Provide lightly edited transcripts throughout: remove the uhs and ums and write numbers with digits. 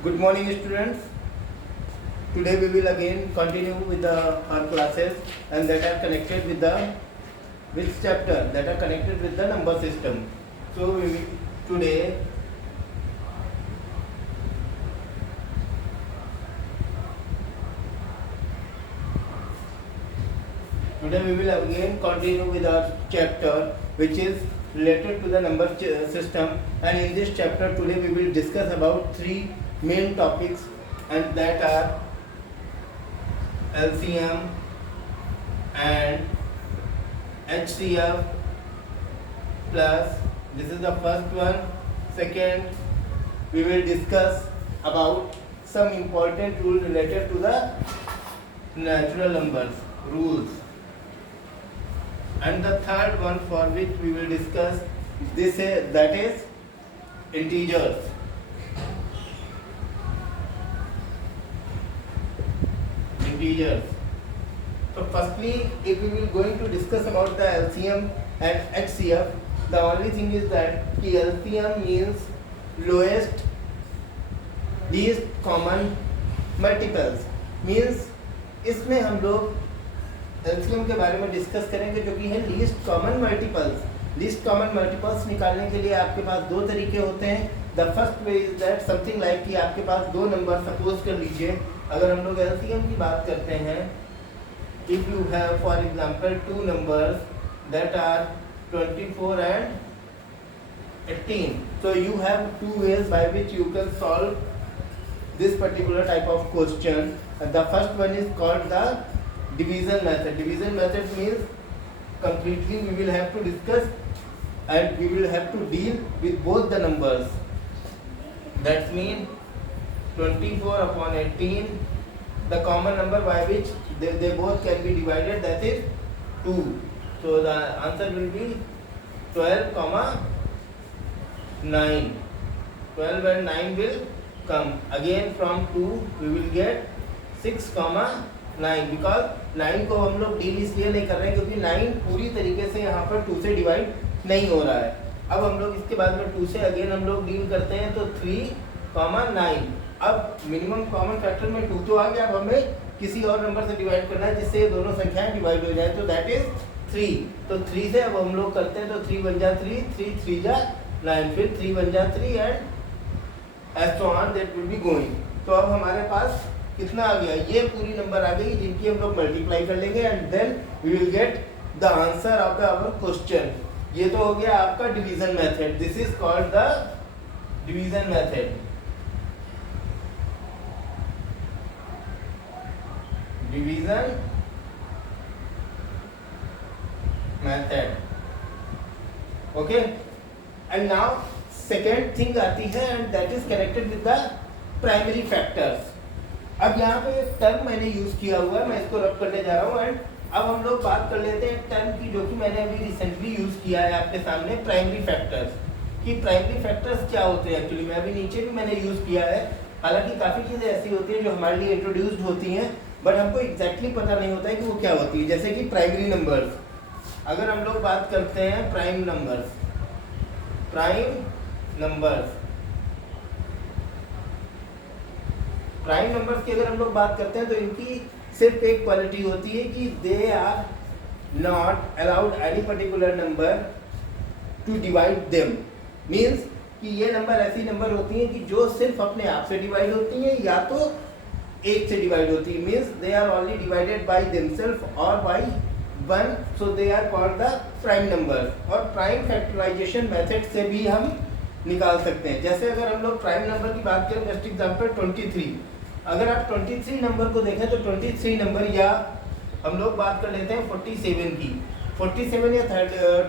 Good morning, students. Today we will again continue with our classes and that are connected with the which chapter that are connected with the number system. So today we will again continue with our chapter which is related to the number system, and in this chapter today we will discuss about three main topics, and that are LCM and HCF plus. This is the first one. Second, we will discuss about some important rule related to the natural numbers rules, and the third one for which we will discuss that is integers. So firstly, if we will going to discuss about the LCM and HCF, the only thing is that the LCM means lowest least common multiples, means इसमें हम लोग LCM के बारे में discuss करेंगे जो कि है least common multiples. Least common multiples निकालने के लिए आपके पास दो तरीके होते हैं. The first way is that something like कि आपके पास दो नंबर, सपोज कर लीजिए अगर हम लोग LCM की बात करते हैं, if you have for example two numbers that are 24 and 18, so you have two ways by which you can solve this particular type of question. The first one is called the division method. Division method means completely we will have to discuss and we will have to deal with both the numbers. That means 24 upon 18, the common number by which they both can be divided, that is 2. So the answer will be 12 comma 9. 12 and 9 will come. Again from 2 we will get 6 comma 9, because 9 को हम लोग deal इसलिए नहीं कर रहे हैं क्योंकि 9 पूरी तरीके से यहाँ पर 2 से डिवाइड नहीं हो रहा है. अब हम लोग इसके बाद में 2 से अगेन हम लोग डील करते हैं, तो 3 कॉमा 9. अब मिनिमम कॉमन फैक्टर में 2 तो आ गया, अब हमें किसी और नंबर से डिवाइड करना है जिससे ये दोनों संख्याएं डिवाइड हो जाए, तो दैट इज 3. तो 3 से अब हम लोग करते हैं, तो 3 बन जा 3, 3 3 जा 9, फिर 3 बन जा 3 and as so on that will be going. तो अब हमारे पास कितना आ गया, ये पूरी नंबर आ गई जिनकी हम लोग मल्टीप्लाई कर लेंगे and then we will get the answer of the our question. ये तो हो गया आपका division method. This is called the division method. Division method. Okay, and now second thing आती है and that is connected with the primary factors. अब यहाँ पे एक टर्म मैंने यूज किया हुआ है, मैं इसको रब करने जा रहा हूँ. एंड अब हम लोग बात कर लेते हैं टर्म की जो कि मैंने अभी रिसेंटली यूज किया है आपके सामने, प्राइमरी फैक्टर्स. कि प्राइमरी फैक्टर्स क्या होते हैं एक्चुअली, मैं अभी नीचे भी मैंने यूज किया है. हालांकि काफ़ी चीज़ें ऐसी होती हैं जो हमारे लिए इंट्रोड्यूस्ड होती हैं बट हमको एग्जैक्टली पता नहीं होता है कि वो क्या होती है. जैसे कि प्राइमरी नंबर्स, अगर हम लोग बात करते हैं प्राइम नंबर्स की अगर हम लोग बात करते हैं तो इनकी सिर्फ एक क्वालिटी होती है कि they are not allowed any particular number to divide them. Means कि ये नंबर ऐसी नंबर होती हैं कि जो सिर्फ अपने आप से डिवाइड होती हैं या तो एक से डिवाइड होती है. Means they are only divided by themselves और by 1, so they are called the prime number. और प्राइम फैक्टराइजेशन मेथड से भी हम निकाल सकते हैं. जैसे अगर हम लोग प्राइम नंबर की बात करें, जस्ट एग्जांपल 23. अगर आप 23 नंबर को देखें तो 23 नंबर, या हम लोग बात कर लेते हैं 47 की. 47 या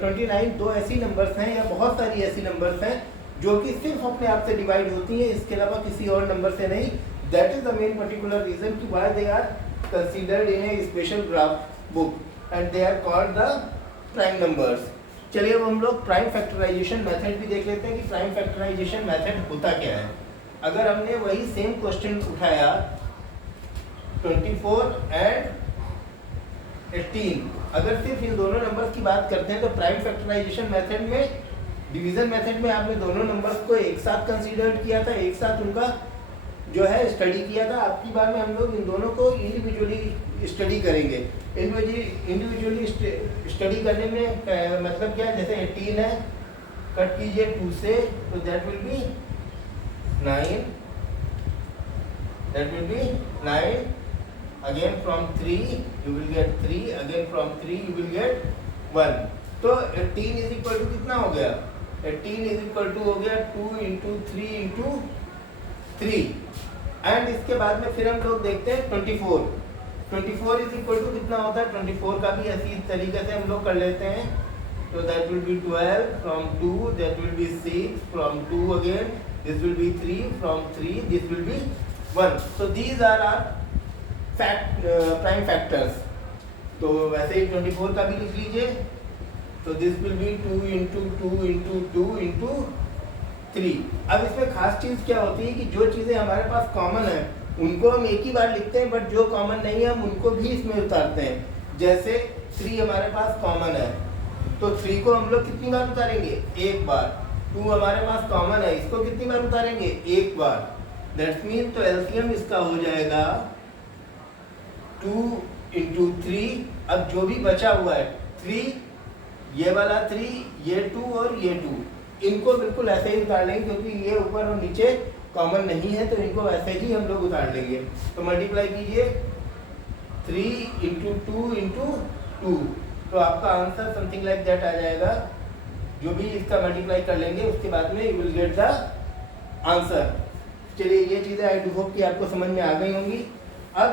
29 दो ऐसी नंबर्स हैं या बहुत सारी ऐसी नंबर्स हैं जो कि सिर्फ अपने आप से डिवाइड होती हैं, इसके अलावा किसी और नंबर से नहीं. That is the main particular reason कि why they are considered in a special graph book and they are called the prime numbers. चलिए अब हम लोग प्राइम फैक्टराइजेशन मेथड भी देख लेते हैं कि प्राइम फैक्टराइजेशन मेथड होता क्या है. अगर हमने वही सेम क्वेश्चन उठाया 24 एंड 18, अगर सिर्फ इन दोनों नंबर्स की बात करते हैं तो प्राइम फैक्टराइजेशन मेथड में डिवीजन मेथड में आपने दोनों नंबर्स को एक साथ कंसीडर किया था, एक साथ उनका जो है स्टडी किया था। आपकी बार में हम लोग इन दोनों को इंडिविजुअली स्टडी करेंगे। इंडिविजुअली स्टडी करने में मतलब क्या है, जैसे 18 है, कट कीजिए 2 से, तो that will B 9, that will be 9, again from 3 you will get 3, again from 3 you will get 1। तो 18 is equal to कितना हो गया, 18 is equal to हो गया 2 into 3 into 3। एंड इसके बाद में फिर हम लोग देखते हैं 24 is equal to कितना होता है, 24 का भी ऐसी तरीके से हम लोग कर लेते हैं। तो that will be 12 from 2, that will be 6 from 2, again this will be 3 from 3, this will be 1। so these are our prime factors। तो वैसे ही 24 का भी लिख लीजिए। तो this will be 2 into 2 into 2 into 3। अब इसमें खास चीज़ क्या होती है कि जो चीज़ें हमारे पास कॉमन है उनको हम एक ही बार लिखते हैं, बट जो कॉमन नहीं है हम उनको भी इसमें उतारते हैं। जैसे 3 हमारे पास कॉमन है, तो 3 को हम लोग कितनी बार उतारेंगे, एक बार। 2 हमारे पास कॉमन है, इसको कितनी बार उतारेंगे, एक बार। दैट मीन तो एलसीएम इसका हो जाएगा 2 into 3। अब जो भी बचा हुआ है 3, ये वाला 3, ये 2 और ये 2, इनको बिल्कुल ऐसे ही उतार लेंगे, क्योंकि ये ऊपर और नीचे कॉमन नहीं है, तो इनको ऐसे ही हम लोग उतार लेंगे। तो मल्टीप्लाई कीजिए 3 into 2 into 2, तो आपका आंसर समथिंग लाइक दैट आ जाएगा। जो भी इसका मल्टीप्लाई कर लेंगे उसके बाद में you will get the answer. चलिए, ये चीज़ें आई डू होप कि आपको समझ में आ गई होंगी। अब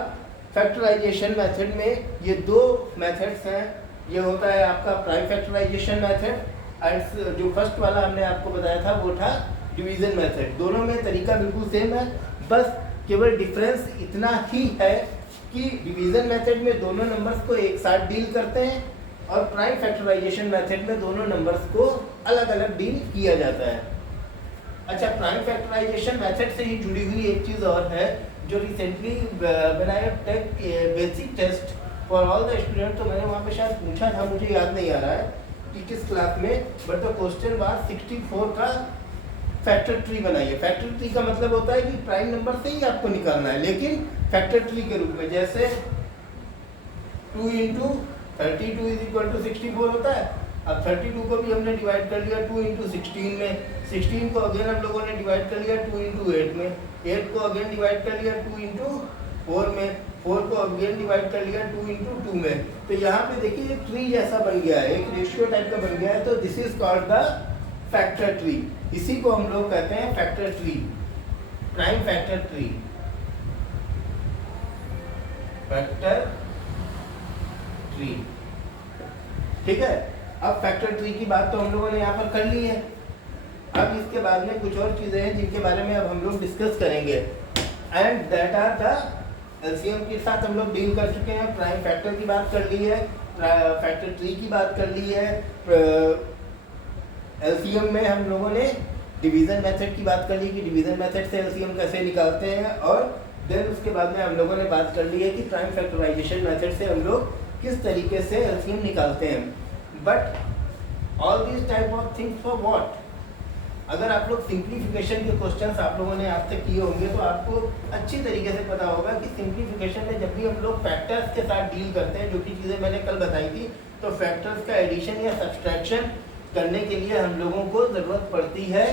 फैक्टराइजेशन मेथड में ये 2 मेथड्स हैं। ये होता है आपका प्राइम फैक्टराइजेशन मेथड, एंड जो फर्स्ट वाला हमने आपको बताया था वो था डिवीज़न मेथड। दोनों में तरीका बिल्कुल सेम है, बस केवल डिफरेंस इतना ही है कि डिवीज़न मेथड में दोनों नंबर्स को एक साथ डील करते हैं, और प्राइम फैक्टराइजेशन मेथड में दोनों नंबर्स को अलग अलग डील किया जाता है। अच्छा, प्राइम फैक्टराइजेशन मेथड से ही जुड़ी हुई एक चीज़ और है, जो recently when I have take basic test for all the student, तो मैंने वहाँ पे शायद पूछा था, मुझे याद नहीं आ रहा है कि किस क्लास में, बट द क्वेश्चन वाज 64 का फैक्टर ट्री बनाइए। फैक्टर ट्री का मतलब होता है कि प्राइम नंबर से ही आपको निकालना है, लेकिन फैक्टर ट्री के रूप में। जैसे 2 into 32 is equal to 64 होता है। अब 32 को भी हमने डिवाइड कर लिया 2 into 16 में, 16 को अगेन हम लोगों ने डिवाइड कर लिया 2 into 8 में, 8 को अगेन डिवाइड कर लिया 2 into 4 में, 4 को अगेन डिवाइड कर लिया 2 into 2 में। तो यहाँ पे देखिए एक ट्री जैसा बन गया है, एक रेशियो टाइप का बन गया है। तो this is called the factor tree. इसी को हम लोग कहते हैं factor tree, prime factor tree, factor tree. ठीक है, अब फैक्टर ट्री की बात तो हम लोगों ने यहाँ पर कर ली है। अब इसके बाद में कुछ और चीज़ें हैं जिनके बारे में अब हम लोग डिस्कस करेंगे, and that are the LCM के साथ हम लोग डील कर चुके हैं। प्राइम फैक्टर की बात कर ली है, फैक्टर ट्री की बात कर ली है, एलसीएम में हम लोगों ने डिवीज़न मेथड की बात कर ली कि डिवीज़न मेथड से एलसीएम कैसे निकालते हैं, और देन उसके बाद में हम लोगों ने बात कर ली है कि प्राइम फैक्टराइजेशन मेथड से हम लोग किस तरीके से एलसीएम निकालते हैं। But all this type of things for what? अगर आप लोग सिंप्लीफिकेशन के क्वेश्चंस आप लोगों ने आज तक किए होंगे तो आपको अच्छी तरीके से पता होगा कि सिंप्लीफिकेशन में जब भी हम लोग फैक्टर्स के साथ डील करते हैं, जो कि चीज़ें मैंने कल बताई थी, तो फैक्टर्स का एडिशन या सब्सट्रैक्शन करने के लिए हम लोगों को ज़रूरत पड़ती है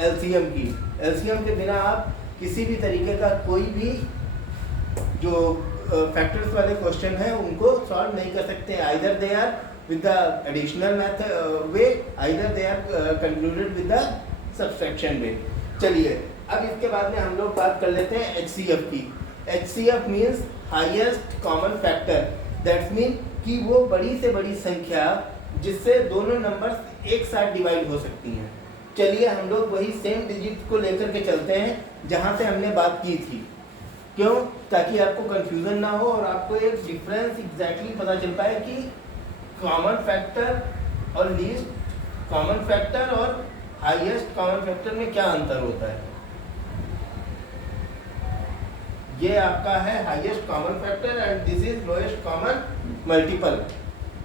एलसीएम की। एलसीएम के बिना आप किसी भी तरीके का कोई भी जो फैक्टर्स वाले क्वेश्चन हैं उनको सॉल्व नहीं कर सकते। Either they are with the additional method way, either they are concluded with the subtraction way. चलिए, अब इसके बाद में हम लोग बात कर लेते हैं एचसीएफ की। HCF means highest common factor. That's mean कि वो बड़ी से बड़ी संख्या जिससे दोनों नंबर्स एक साथ डिवाइड हो सकती हैं। चलिए, हम लोग वही सेम डिजिट को लेकर के चलते हैं जहाँ से हमने बात की थी। क्यों? ताकि आपको कंफ्यूजन ना हो और आपको एक डिफरेंस एग्जैक्टली पता चल पाए कि कॉमन फैक्टर और लीस्ट कॉमन फैक्टर और हाईएस्ट कॉमन फैक्टर में क्या अंतर होता है। ये आपका है highest common factor and this is lowest common multiple.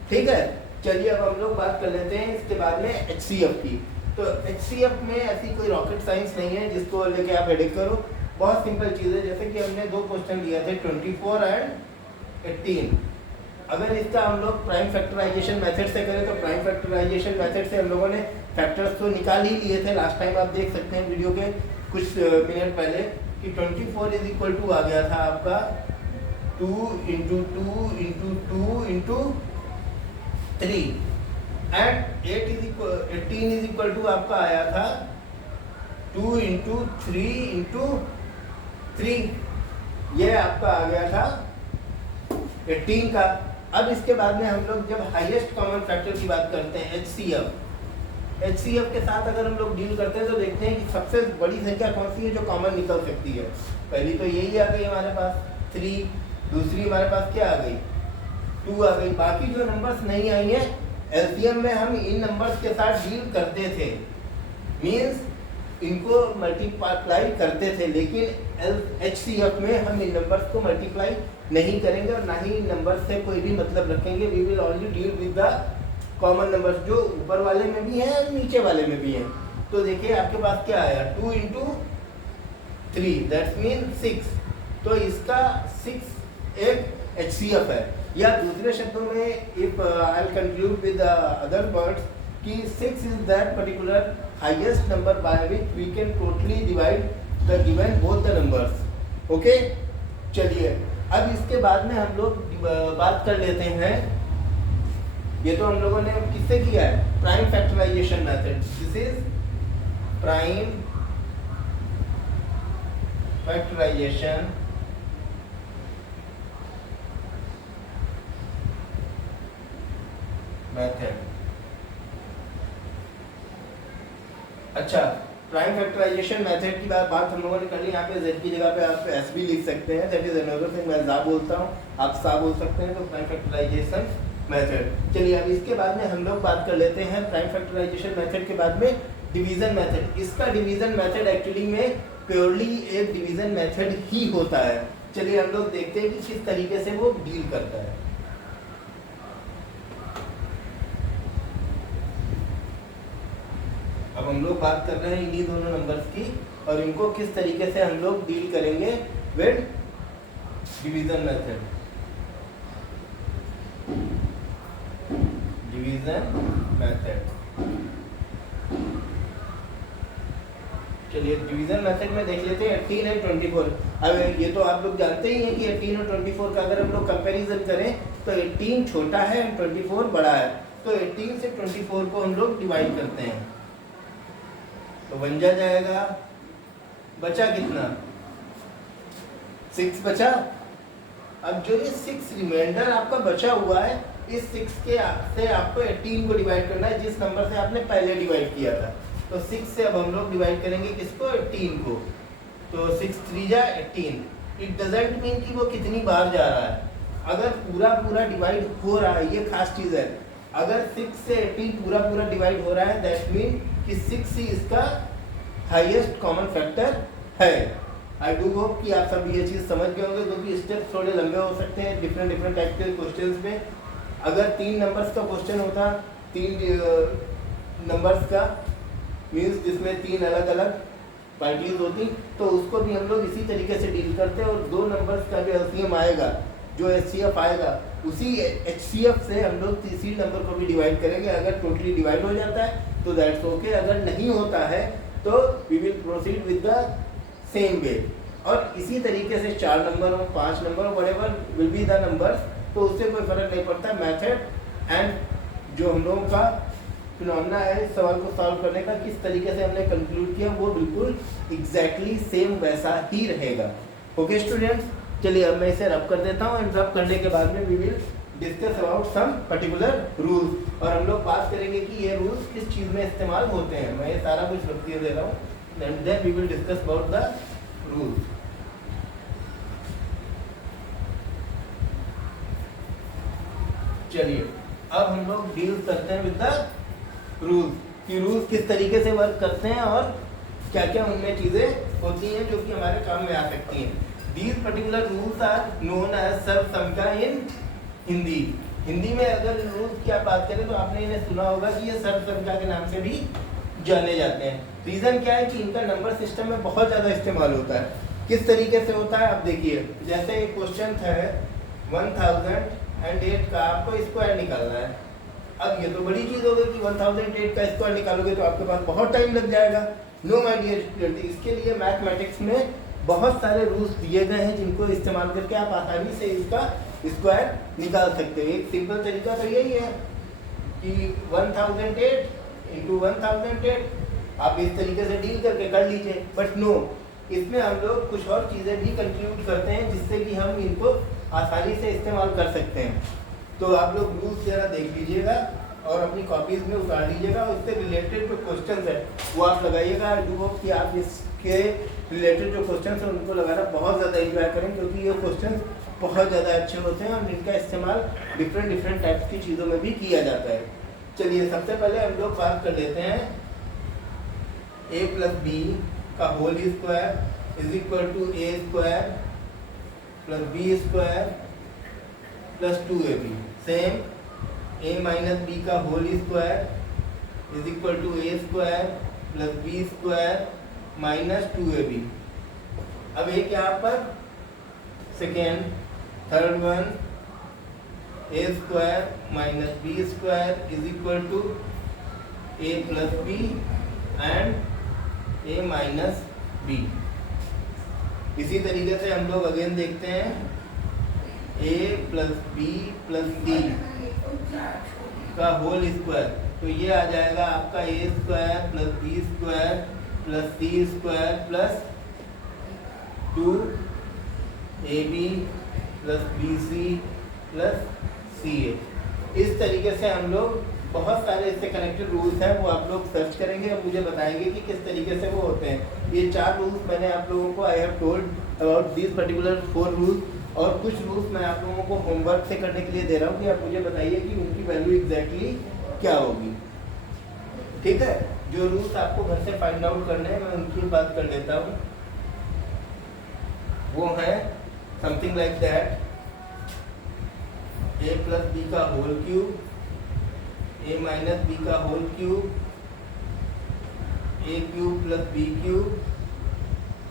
ठीक है, चलिए अब हम लोग बात कर लेते हैं इसके बाद में एचसीएफ की। तो एचसीएफ में ऐसी कोई रॉकेट साइंस नहीं है जिसको लेके आप हेडेक करो। बहुत सिंपल चीज़ है, जैसे कि हमने दो क्वेश्चन लिए थे 24 एंड 18। अगर इसका हम लोग प्राइम फैक्टराइजेशन मेथड से करें तो प्राइम फैक्टराइजेशन मेथड से हम लोगों ने फैक्टर्स तो निकाल ही लिए थे लास्ट टाइम, आप देख सकते हैं वीडियो के कुछ मिनट पहले कि 24 इज इक्वल टू आ गया था आपका 2 into 2 into 2 into 3 and 18 is equal to आपका आया था 2 इंटू 3 इंटू 3, ये आपका आ गया था 18 का। अब इसके बाद में हम लोग जब हाईएस्ट कॉमन फैक्टर की बात करते हैं HCF के साथ अगर हम लोग डील करते हैं तो देखते हैं कि सबसे बड़ी संख्या कौन सी है जो कॉमन निकल सकती है। पहली तो यही आ गई हमारे पास 3, दूसरी हमारे पास क्या आ गई 2 आ गई। बाकी जो नंबर्स नहीं आई हैं LCM में हम इन नंबर्स के साथ डील करते थे, मीन्स इनको मल्टीप्लाई करते थे, लेकिन HCF में हम इन नंबर्स को मल्टीप्लाई नहीं करेंगे और ना ही इन नंबर्स से कोई भी मतलब रखेंगे। We will only deal with the common numbers जो ऊपर वाले में भी हैं और नीचे वाले में भी हैं। तो देखिए आपके पास क्या आया 2 इंटू 3 दैट्स मीन 6, तो इसका 6 एक HCF है। या दूसरे शब्दों में if I will conclude with other words कि 6 is that particular highest number by which we can totally divide the given both the numbers. Okay, चलिए अब इसके बाद में हम लोग बात कर लेते हैं, ये तो हम लोगों ने किससे किया है prime factorization method. This is prime factorization method. अच्छा, प्राइम फैक्टराइजेशन मेथड की बात हम लोगों ने कर ली। यहाँ पे z की जगह पे आप s भी लिख सकते हैं, दैट इज अनदर थिंग। मैं ज़ा बोलता हूँ, आप सा बोल सकते हैं। तो प्राइम फैक्टराइजेशन मेथड। चलिए अब इसके बाद में हम लोग बात कर लेते हैं प्राइम फैक्टराइजेशन मेथड के बाद में डिवीजन मेथड। इसका डिवीजन मेथड एक्चुअली में प्योरली एक डिवीजन मेथड ही होता है। चलिए हम लोग देखते हैं कि किस तरीके से वो डील करता है। अब हम लोग बात कर रहे हैं इन्हीं दोनों नंबर्स की और इनको किस तरीके से हम लोग डील करेंगे with division method. Division method, चलिए डिवीजन मेथड में देख लेते हैं 18 एंड 24। अब ये तो आप लोग जानते ही हैं कि 18 और 24 का अगर हम लोग कंपैरिजन करें तो 18 छोटा है और 24 बड़ा है। तो 18 से 24 को हम लोग डिवाइड करते हैं तो बन जाएगा, बचा कितना 6 बचा। अब जो ये 6 रिमाइंडर आपका बचा हुआ है, इस 6 के से आपको 18 को डिवाइड करना है जिस नंबर से आपने पहले डिवाइड किया था। तो 6 से अब हम लोग डिवाइड करेंगे किसको 18 को। तो 6 3 जा 18। इट डजंट मीन कि वो कितनी बार जा रहा है, अगर पूरा डिवाइड हो रहा है, ये खास चीज़ है। अगर 6 से 18 पूरा डिवाइड हो रहा है दैट मीन कि 6 ही इसका हाईएस्ट कॉमन फैक्टर है। आई डू होप कि आप सब ये चीज़ समझ गए होंगे, क्योंकि स्टेप्स थोड़े लंबे हो सकते हैं डिफरेंट टाइप के क्वेश्चंस में। अगर 3 नंबर्स का क्वेश्चन होता, 3 नंबर्स का मीन्स जिसमें 3 अलग अलग पार्टीज होती, तो उसको भी हम लोग इसी तरीके से डील करते हैं। और 2 नंबर्स का जो LCM आएगा, जो HCF आएगा, उसी HCF से हम लोग तीसरी नंबर को भी डिवाइड करेंगे। अगर टोटली डिवाइड हो जाता है तो दैट्स ओके, अगर नहीं होता है तो we will proceed with the same way. और इसी तरीके से 4 नंबर और 5 number whatever will be the numbers, तो उससे कोई फर्क नहीं पड़ता। मेथड एंड जो हम लोगों का फिनोमेना है इस सवाल को सॉल्व करने का, किस तरीके से हमने कंक्लूड किया, वो बिल्कुल एग्जैक्टली सेम वैसा ही रहेगा। ओके स्टूडेंट्स, चलिए अब मैं इसे रब कर देता हूँ एंड रब करने के बाद में we will discuss about some particular rules, और हम लोग बात करेंगे कि ये रूल्स किस चीज़ में इस्तेमाल होते हैं। मैं ये सारा कुछ रख दिया दे रहा हूँ and then we will discuss about the rules. चलिए अब हम लोग डील करते हैं विद द रूल्स कि रूल्स किस तरीके से वर्क करते हैं और क्या क्या उनमें चीज़ें होती हैं जो कि हमारे काम में आ सकती हैं। These particular rules are known as सर्वसंख्या इन हिंदी। हिंदी में अगर रूल्स की आप बात करें तो आपने इन्हें सुना होगा कि ये सर्वसंख्या के नाम से भी जाने जाते हैं। रीज़न क्या है कि इनका नंबर सिस्टम में बहुत ज़्यादा इस्तेमाल होता है। किस तरीके से होता है आप देखिए, जैसे एक क्वेश्चन है 1008 का आपको स्क्वायर निकालना है। अब ये तो बड़ी चीज़ हो गई कि 1008 का स्क्वायर निकालोगे तो आपके पास बहुत टाइम लग जाएगा। नो माय डियर स्टूडेंट, इसके लिए मैथमेटिक्स में बहुत सारे रूल्स दिए गए हैं जिनको इस्तेमाल करके आप आसानी से इसका स्क्वायर निकाल सकते हो। एक सिंपल तरीका तो यही है कि 1008 इंटू 1008 आप इस तरीके से डील करके कर लीजिए। बट नो, इसमें हम लोग कुछ और चीज़ें भी कंक्लूड करते हैं जिससे कि हम इनको आसानी से इस्तेमाल कर सकते हैं। तो आप लोग रूल्स जरा देख लीजिएगा और अपनी कॉपीज़ में उतार लीजिएगा और इससे रिलेटेड जो क्वेश्चंस है वो आप लगाइएगा। आई डू होप कि आप इसके रिलेटेड जो क्वेश्चंस हैं उनको लगाना बहुत ज़्यादा इंजॉय करें, क्योंकि ये क्वेश्चंस बहुत ज़्यादा अच्छे होते हैं और इनका इस्तेमाल डिफरेंट टाइप्स की चीज़ों में भी किया जाता है। चलिए सबसे पहले हम लोग बात कर लेते हैं a प्लस बी का whole square is equal to A square plus B square plus 2ab। Same a minus B का whole square is equal to A square plus B square minus 2ab। अब एक यहाँ पर second, third one a square minus B square is equal to a plus B and a minus B. इसी तरीके से हम लोग अगेन देखते हैं a प्लस बी प्लस सी का होल स्क्वायर, तो ये आ जाएगा आपका a square plus B square plus C square plus 2ab plus B C plus C A. इस तरीके से हम लोग बहुत सारे इससे कनेक्टेड रूल्स हैं, वो आप लोग सर्च करेंगे और मुझे बताएंगे कि किस तरीके से वो होते हैं। ये 4 रूल्स मैंने आप लोगों को I have told about this particular 4 rules, और कुछ रूल्स मैं आप लोगों को होमवर्क से करने के लिए दे रहा हूँ कि आप मुझे बताइए कि उनकी वैल्यू एग्जैक्टली क्या होगी। ठीक है, जो रूल्स आपको घर से फाइंड आउट करने हैं मैं उनकी बात कर लेता हूँ। वो है something like that a plus B का whole cube, a minus B का whole cube, a cube plus B cube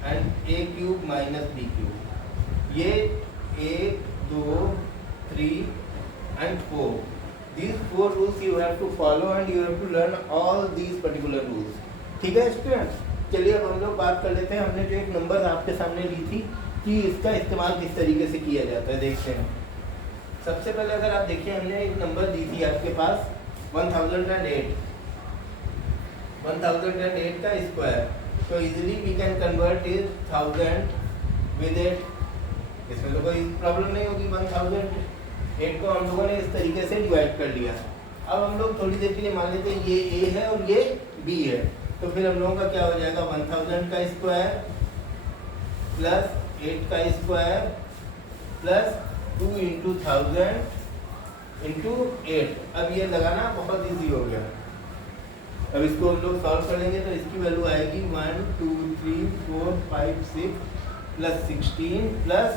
and a cube minus B cube. ये 1, 2, 3 and 4. These 4 rules you have to follow and you have to learn all these particular rules. ठीक है students, चलिए अब हम लोग बात कर लेते हैं। हमने जो एक नंबर आपके सामने ली थी कि इसका इस्तेमाल किस तरीके से किया जाता है, देखते हैं। सबसे पहले अगर आप देखिए, हमने एक नंबर दी थी आपके पास 1008 का स्क्वायर, तो easily we can convert is 1000 with it. इसमें तो कोई प्रॉब्लम नहीं होगी। 1008 को हम लोगों ने इस तरीके से डिवाइड कर लिया। अब हम लोग थोड़ी देर के लिए मान लेते हैं ये a है और ये b है, तो फिर हम लोगों का क्या हो जाएगा 1000 का स्क्वायर प्लस 8 का स्क्वायर प्लस 2 इंटू 1000 इंटू 8। अब ये लगाना बहुत इजी हो गया। अब इसको हम लोग सॉल्व करेंगे तो इसकी वैल्यू आएगी 1 2 3 4 5 6 plus 16 plus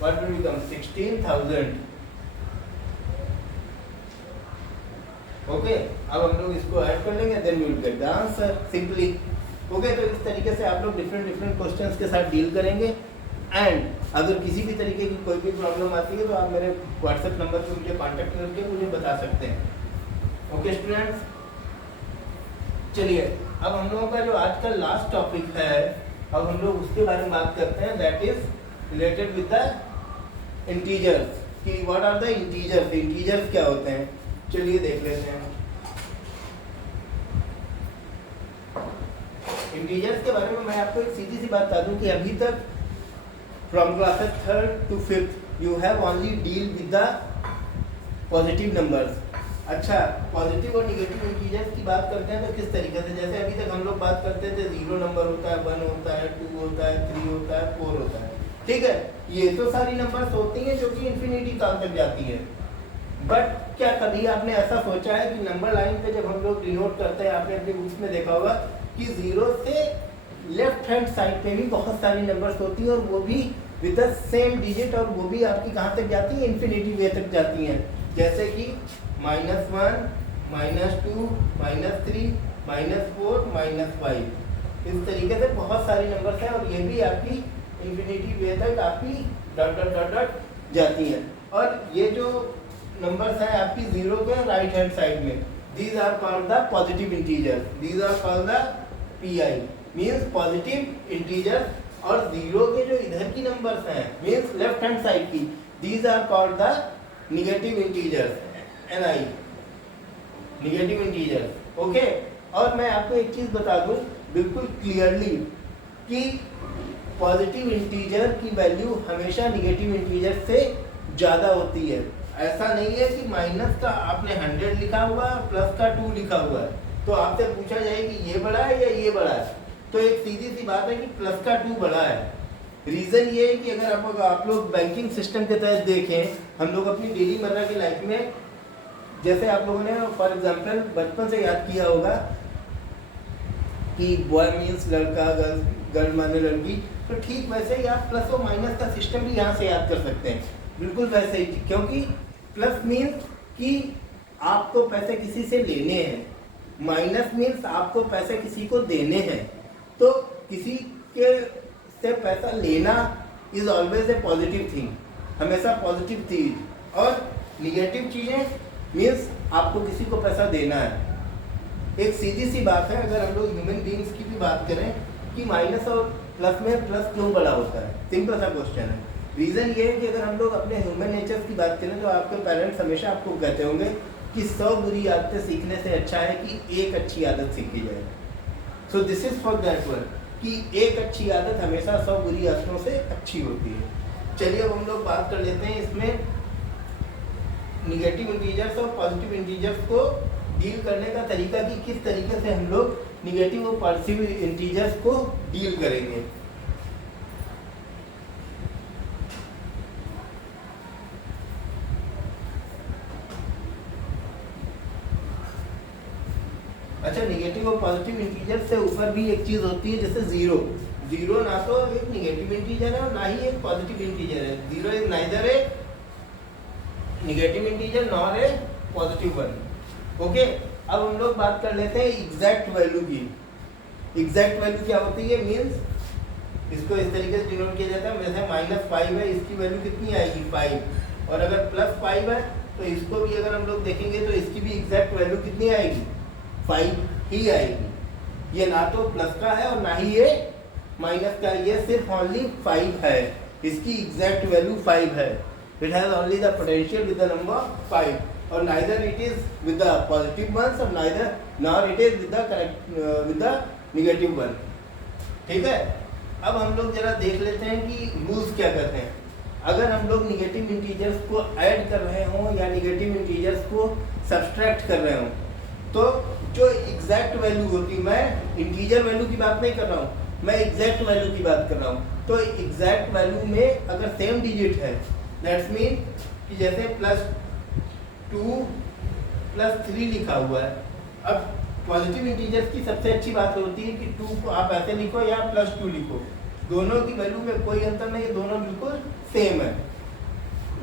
what will become 16,000। Okay, अब हम लोग इसको ऐड कर लेंगे, then we will get the answer simply. Okay, तो इस तरीके से आप लोग डिफरेंट क्वेश्चंस के साथ डील करेंगे। एंड अगर किसी भी तरीके की कोई भी प्रॉब्लम आती है तो आप मेरे व्हाट्सएप नंबर पे मुझे कांटेक्ट करके मुझे बता सकते हैं। ओके स्टूडेंट्स, चलिए अब हम लोगों का जो आज का लास्ट टॉपिक है, अब हम लोग उसके बारे में बात करते हैं, that is related with the integers कि what are the integers. Integers क्या होते हैं, चलिए देख लेते हैं। इंटीजर्स के बारे में मैं आपको एक सीधी सी बात बता दूं कि अभी तक from classes 3rd to 5th you have only deal with the positive numbers. अच्छा, पॉजिटिव और निगेटिव इंटीजर्स की बात करते हैं तो किस तरीके से, जैसे अभी तक हम लोग बात करते थे 0 नंबर होता है, 1 होता है, 2 होता है, 3 होता है, 4 होता है। ठीक है, ये तो सारी नंबर्स होती हैं जो कि इन्फिनिटी काल तक जाती है। बट क्या कभी आपने ऐसा सोचा है कि नंबर लाइन पे जब हम लोग डिनोट करते हैं, आपने अपने बुक्स में देखा होगा कि 0 से लेफ्ट हैंड साइड पे भी बहुत सारी नंबर्स होती हैं और वो भी विद द सेम डिजिट, और वो भी आपकी कहाँ तक जाती हैं, इन्फिनिटी वे तक जाती हैं। जैसे कि -1 -2 -3 -4 -5, इस तरीके से बहुत सारी नंबर्स हैं और ये भी आपकी इंफिनिटी वे तक आपकी डॉट डॉट डॉट डॉट जाती हैं। और ये जो नंबर्स हैं आपकी जीरो के राइट हैंड साइड में, these are called the positive integer, these are called the PI means positive integer. और जीरो के जो इधर की नंबर्स हैं मींस लेफ्ट हैंड साइड की, these are called the negative integers, NI, negative integers. Okay, और मैं आपको एक चीज बता दूं बिल्कुल क्लियरली कि पॉजिटिव इंटीजर की वैल्यू हमेशा नेगेटिव इंटीजर से ज़्यादा होती है। ऐसा नहीं है कि माइनस का आपने 100 लिखा हुआ है प्लस का 2 लिखा हुआ है तो आपसे पूछा जाए कि ये बड़ा है या ये बड़ा है, तो एक सीधी सी बात है कि प्लस का 2 बड़ा है। रीज़न ये है कि अगर आप लोग बैंकिंग सिस्टम के तहत देखें, हम लोग अपनी डेली मर्रा की लाइफ में, जैसे आप लोगों ने फॉर एग्जांपल बचपन से याद किया होगा कि बॉय मीन्स लड़का, गर्ल माने लड़की, तो ठीक वैसे ही आप प्लस और माइनस का सिस्टम भी यहाँ से याद कर सकते हैं, बिल्कुल वैसे ही। क्योंकि प्लस मीन्स कि आपको पैसे किसी से लेने हैं, माइनस मीन्स आपको पैसे किसी को देने हैं। तो किसी के से पैसा लेना is always a positive thing, हमेशा पॉजिटिव चीज। और निगेटिव चीज़ें मीन्स आपको किसी को पैसा देना है। एक सीधी सी बात है, अगर हम लोग ह्यूमन बींग्स की भी बात करें कि माइनस और प्लस में प्लस क्यों बड़ा होता है, सिंपल सा क्वेश्चन है। रीज़न ये है कि अगर हम लोग अपने ह्यूमन नेचर की बात करें तो आपके पेरेंट्स हमेशा आपको कहते होंगे कि 100 बुरी आदतें सीखने से अच्छा है कि एक अच्छी आदत सीखी जाए। So this is for that one कि एक अच्छी आदत हमेशा 100 बुरी आदतों से अच्छी होती है। चलिए अब हम लोग बात कर लेते हैं इसमें निगेटिव इंटीजर्स और पॉजिटिव इंटीजर्स को डील करने का तरीका कि किस तरीके से हम लोग निगेटिव और पॉजिटिव इंटीजर्स को डील करेंगे। अच्छा, निगेटिव और पॉजिटिव इंटीजर से ऊपर भी एक चीज होती है जैसे जीरो। जीरो ना तो एक निगेटिव इंटीजर है और ना ही एक पॉजिटिव इंटीजर है। Zero is neither A negative integer nor a positive one. Okay, अब हम लोग बात कर लेते हैं एग्जैक्ट वैल्यू की। एग्जैक्ट वैल्यू क्या होती है, मीन्स इसको इस तरीके से डिनोट किया जाता है, वैसे -5 है, इसकी वैल्यू कितनी आएगी 5। और अगर +5 है तो इसको भी अगर हम लोग देखेंगे तो इसकी भी एग्जैक्ट वैल्यू कितनी आएगी, 5 ही आएगी। ये ना तो प्लस का है और ना ही ये माइनस का, ये सिर्फ ओनली 5 है, इसकी एग्जैक्ट वैल्यू 5 है। It has only the potential with the number 5 और neither it is with the positive ones और neither nor it is with the negative one। ठीक है, अब हम लोग जरा देख लेते हैं कि रूल्स क्या कहते हैं। अगर हम लोग निगेटिव इंटीजर्स को ऐड कर रहे हों या निगेटिव इंटीजर्स को सब्सट्रैक्ट कर रहे हों तो जो एग्जैक्ट वैल्यू होती है, मैं इंटीजर वैल्यू की बात नहीं कर रहा हूँ, मैं एग्जैक्ट वैल्यू की बात कर रहा हूँ। तो एग्जैक्ट वैल्यू में अगर सेम डिजिट है दैट्स मीन कि जैसे +2 +3 लिखा हुआ है। अब पॉजिटिव इंटीजर्स की सबसे अच्छी बात होती है कि 2 को आप ऐसे लिखो या +2 लिखो, दोनों की वैल्यू में कोई अंतर नहीं है, दोनों बिल्कुल सेम है।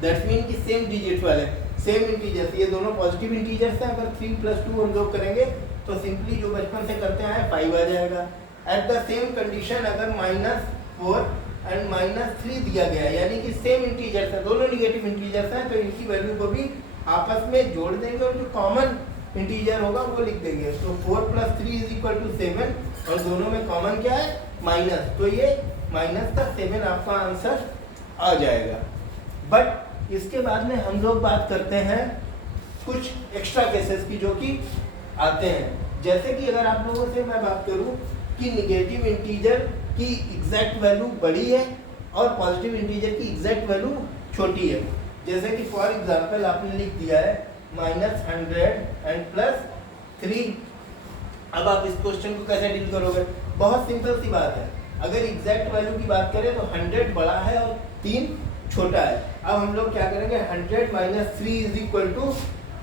दैट्स मीन कि सेम डिजिट वाले सेम इंटीजर्स, ये दोनों पॉजिटिव इंटीजर्स हैं। अगर 3 + 2 हम लोग करेंगे तो सिंपली जो बचपन से करते आए 5 आ जाएगा। एट द सेम कंडीशन अगर -4 एंड -3 दिया गया यानी कि सेम इंटीजर्स हैं, दोनों निगेटिव इंटीजर्स हैं, तो इनकी वैल्यू को भी आपस में जोड़ देंगे और जो कॉमन इंटीजर होगा वो लिख देंगे। तो 4 + 3 = 7 और दोनों में कॉमन क्या है, माइनस, तो ये माइनस का 7 आपका आंसर आ जाएगा। बट इसके बाद में हम लोग बात करते हैं कुछ एक्स्ट्रा केसेस की जो कि आते हैं। जैसे कि अगर आप लोगों से मैं बात करूं कि निगेटिव इंटीजर की एग्जैक्ट वैल्यू बड़ी है और पॉजिटिव इंटीजर की एग्जैक्ट वैल्यू छोटी है। जैसे कि फॉर एग्जांपल आपने लिख दिया है -100 एंड +3। अब आप इस क्वेश्चन को कैसे डील करोगे, बहुत सिंपल सी बात है। अगर एग्जैक्ट वैल्यू की बात करें तो 100 बड़ा है और 3 छोटा है। अब हम लोग क्या करेंगे, 100 - 3 =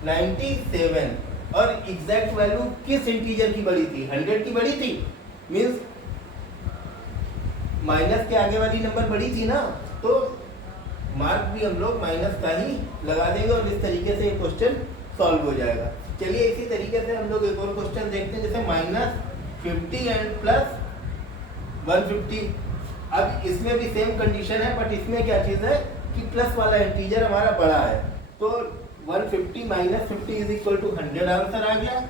97 और एग्जैक्ट वैल्यू किस इंटीजर की बड़ी थी, 100 की बड़ी थी, मीन्स माइनस के आगे वाली नंबर बड़ी थी ना, तो मार्क भी हम लोग माइनस का ही लगा देंगे और इस तरीके से ये क्वेश्चन सॉल्व हो जाएगा। चलिए इसी तरीके से हम लोग एक और क्वेश्चन देखते हैं, जैसे -50 एंड 150। अब इसमें भी सेम कंडीशन है, बट इसमें क्या चीज़ है कि प्लस वाला इंटीजर हमारा बड़ा है, तो 150 minus 50 is equal to 100 answer आ गया।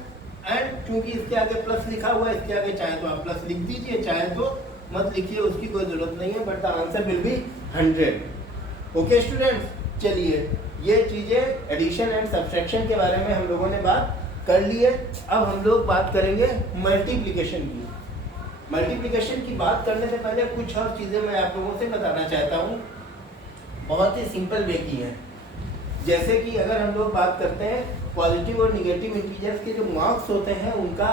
एंड क्योंकि इसके आगे प्लस लिखा हुआ है, इसके आगे चाहे तो आप प्लस लिख दीजिए, चाहे तो मत लिखिए, उसकी कोई जरूरत नहीं है, but the answer will be 100। Okay students, चलिए ये चीज़ें एडिशन एंड सब्ट्रैक्शन के बारे में हम लोगों ने बात कर ली है। अब हम लोग बात करेंगे मल्टीप्लिकेशन की। मल्टीप्लिकेशन की बात करने से पहले कुछ और चीज़ें मैं आप लोगों से बताना चाहता हूँ, बहुत ही सिंपल वे की हैं। जैसे कि अगर हम लोग बात करते हैं पॉजिटिव और निगेटिव इंटीजर्स के जो मार्क्स होते हैं, उनका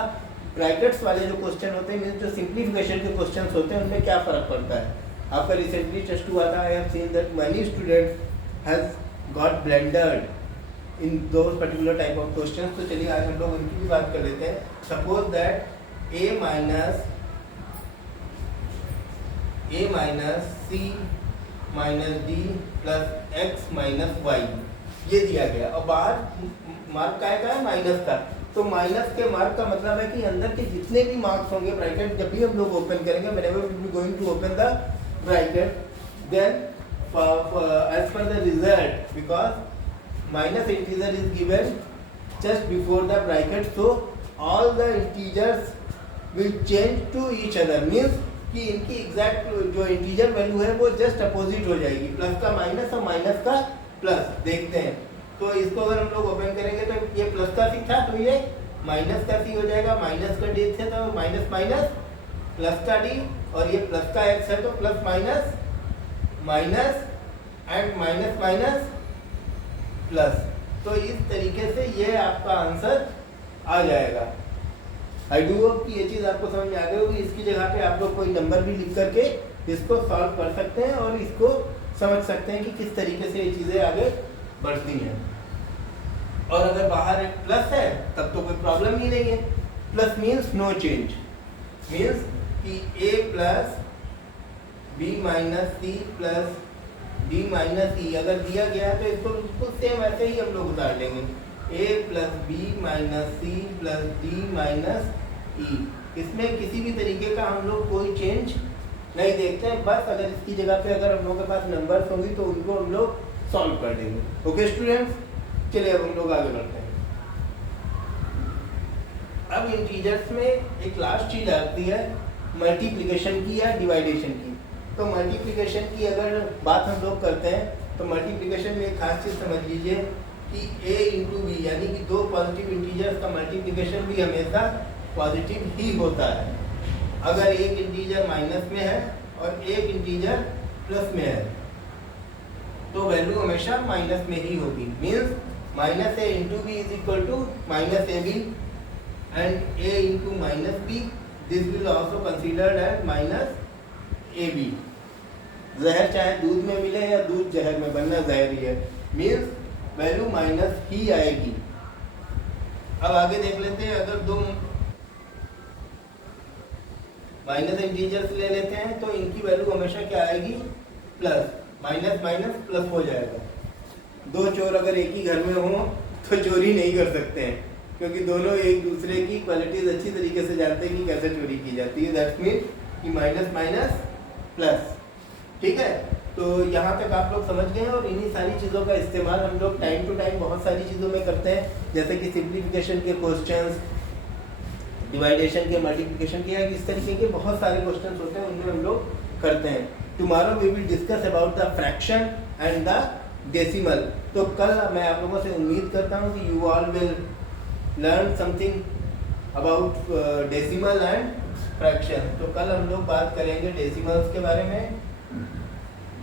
ब्रैकेट्स वाले जो क्वेश्चन होते हैं, मीन्स जो सिंप्लीफिकेशन के क्वेश्चंस होते हैं, उनमें क्या फ़र्क पड़ता है। आपका रिसेंटली टेस्ट हुआ था, I have seen that many students has got blundered in those particular type of questions. तो चलिए आज हम लोग उनकी भी बात कर लेते हैं। Suppose that A minus C minus D plus X minus Y ये दिया गया, और बाहर मार्क का है माइनस का। तो माइनस के मार्क का मतलब है कि अंदर के जितने भी मार्क्स होंगे ब्रैकेट, जब भी हम लोग ओपन करेंगे, whenever we will going to open the bracket, then as per the result, because minus integer is given just before the bracket, so all the integers will change to each other, means कि इनकी exact जो integer value है वो just opposite हो जाएगी, plus का minus और minus का प्लस। देखते हैं, तो इसको अगर हम लोग ओपन करेंगे तो ये प्लस का सी था, तो ये माइनस का सी हो जाएगा, माइनस का डी थे तो माइनस माइनस प्लस का डी, और ये प्लस का एक्स है तो plus minus minus and minus minus plus. तो इस तरीके से ये आपका आंसर आ जाएगा। आई डू होप कि ये चीज़ आपको समझ में आ गई होगी। इसकी जगह पे आप लोग कोई नंबर भी लिख करके इसको सॉल्व कर सकते हैं और इसको समझ सकते हैं कि किस तरीके से ये चीज़ें आगे बढ़ती हैं। और अगर बाहर एक प्लस है तब तो कोई प्रॉब्लम ही नहीं है। Plus means no change, means कि A plus B minus C plus D minus E अगर दिया गया है तो इसको बिल्कुल सेम ऐसे ही हम लोग उतार लेंगे, A plus B minus C plus D minus E. इसमें किसी भी तरीके का हम लोग कोई चेंज नहीं देखते हैं, बस अगर इसकी जगह पे अगर हम लोगों के पास नंबर्स होंगी तो उनको हम लोग सॉल्व कर देंगे। ओके स्टूडेंट्स, चलिए अब हम लोग आगे बढ़ते हैं। अब इंटीजर्स में एक लास्ट चीज आती है मल्टीप्लिकेशन की या डिवाइडेशन की। तो मल्टीप्लिकेशन की अगर बात हम लोग करते हैं तो मल्टीप्लिकेशन में एक खास चीज़ समझ लीजिए कि a इंटू बी, यानी कि दो पॉजिटिव इंटीजर्स का मल्टीप्लिकेशन भी हमेशा पॉजिटिव ही होता है। अगर एक इंटीजर माइनस में है और एक इंटीजर प्लस में है तो वैल्यू हमेशा माइनस में ही होगी। Means minus A into B is equal to minus A B and A into minus B, this will also considered as minus A B. जहर चाहे दूध में मिले या दूध जहर में, बनना जहर ही है, मीन्स वैल्यू माइनस ही आएगी। अब आगे देख लेते हैं, अगर दो माइनस इंटीजर्स ले लेते हैं तो इनकी वैल्यू हमेशा क्या आएगी, प्लस। माइनस माइनस प्लस हो जाएगा। दो चोर अगर एक ही घर में हो तो चोरी नहीं कर सकते हैं, क्योंकि दोनों एक दूसरे की क्वालिटीज अच्छी तरीके से जानते हैं कि कैसे चोरी की जाती है। दैट्स मीन कि माइनस माइनस प्लस। ठीक है, तो यहाँ तक आप लोग समझ गए हैं। और इन्हीं सारी चीज़ों का इस्तेमाल हम लोग टाइम टू टाइम बहुत सारी चीज़ों में करते हैं, जैसे कि सिंप्लीफिकेशन के क्वेश्चंस, डिवाइडेशन के, मल्टीप्लिकेशन के, या इस तरीके के बहुत सारे क्वेश्चंस होते हैं, उनमें हम लोग करते हैं। Tomorrow we will discuss about the fraction and the decimal. तो कल मैं आप लोगों से उम्मीद करता हूँ कि you all will learn something about decimal and fraction. तो कल हम लोग बात करेंगे डेसिमल्स के बारे में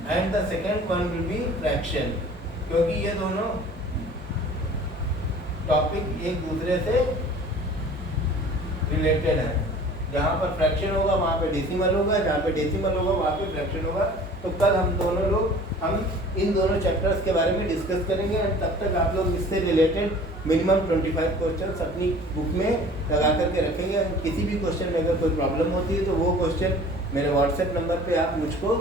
and the second one will be fraction, क्योंकि ये दोनों टॉपिक एक दूसरे से रिलेटेड है। जहाँ पर फ्रैक्शन होगा वहाँ पे डेसिमल होगा, जहाँ पे डेसिमल होगा वहाँ पे फ्रैक्शन होगा। तो कल हम दोनों लोग इन दोनों चैप्टर्स के बारे में डिस्कस करेंगे। एंड तब तक आप लोग इससे रिलेटेड मिनिमम 25 क्वेश्चंस अपनी बुक में लगा करके रखेंगे। किसी भी क्वेश्चन में अगर कोई प्रॉब्लम होती है तो वो क्वेश्चन मेरे व्हाट्सएप नंबर पे आप मुझको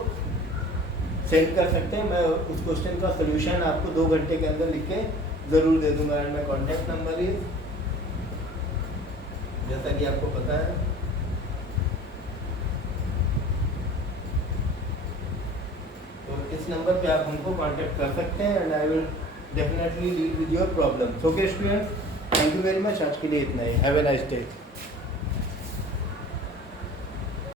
सेंड कर सकते हैं। मैं उस क्वेश्चन का सोल्यूशन आपको 2 घंटे के अंदर लिख के ज़रूर दे दूँगा। And my contact number is, जैसा कि आपको पता है, इस नंबर पे आप हमको कांटेक्ट कर सकते हैं and I will definitely deal with your problems. Okay students, thank you very much. आज के लिए इतना ही। Have a nice day.